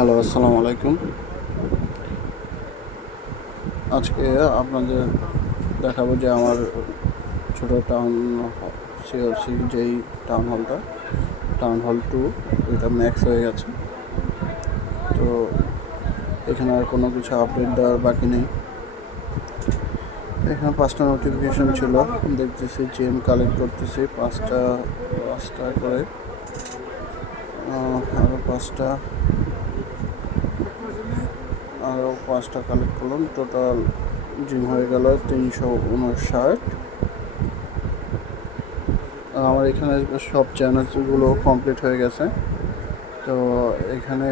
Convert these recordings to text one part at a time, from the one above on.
Hello, আসসালামু আলাইকুম। আজকে আপনাদের দেখাবো যে আমার ছোট টাউন সিওসি যেই টাউন হলটা টাউন হল টু এটা ম্যাক্স হয়ে গেছে। তো এখানে আর কোনো কিছু আপডেট দেওয়ার বাকি নেই। এখানে পাঁচটা নোটিফিকেশন ছিল, দেখতেছি জেম কালেক্ট করতেছি, পাঁচটা পাঁচটা করে। আরও পাঁচটা। আরও পাঁচটা কালেক্ট করলাম। টোটাল জিম হয়ে গেল তিনশো উনষাট। আমার এখানে সব চ্যানেলসগুলো কমপ্লিট হয়ে গেছে। তো এখানে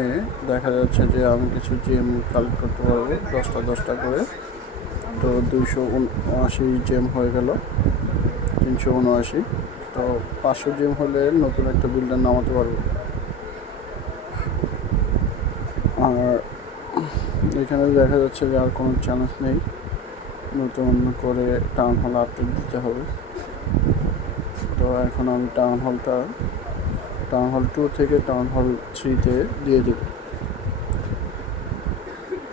দেখা যাচ্ছে যে আমি কিছু জেম কালেক্ট করতে পারব, দশটা দশটা করে। তো দুইশো উনআশি জেম হয়ে গেল, তিনশো উনআশি। তো পাঁচশো জেম হলে নতুন একটা বিল্ডার নামাতে পারব। আর এখানে দেখা যাচ্ছে যে আর কোনো চান্স নেই। নতুন করে টাউন হল আপডেট দিতে হবে। তো এখন আমি টাউন হলটা টাউন হল টু থেকে টাউন হল থ্রিতে দিয়ে দেব।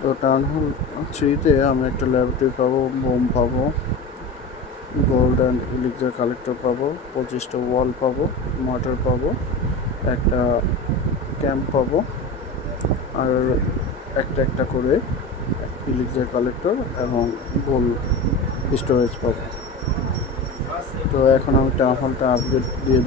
তো টাউন হল থ্রিতে আমি একটা ল্যাবরেটরি পাবো, বোম পাবো গোল্ড অ্যান্ড ইলিক্সার কালেক্টর পাবো, পঁচিশটা ওয়াল পাবো মোটর পাবো, একটা ক্যাম্প পাবো, আর একটা একটা করে ইলেকট্রিক কালেক্টর এবং গোল স্টোরেজ পাবো। তো এখন আমি টাউন হলটা আপডেট দিয়ে দিচ্ছি।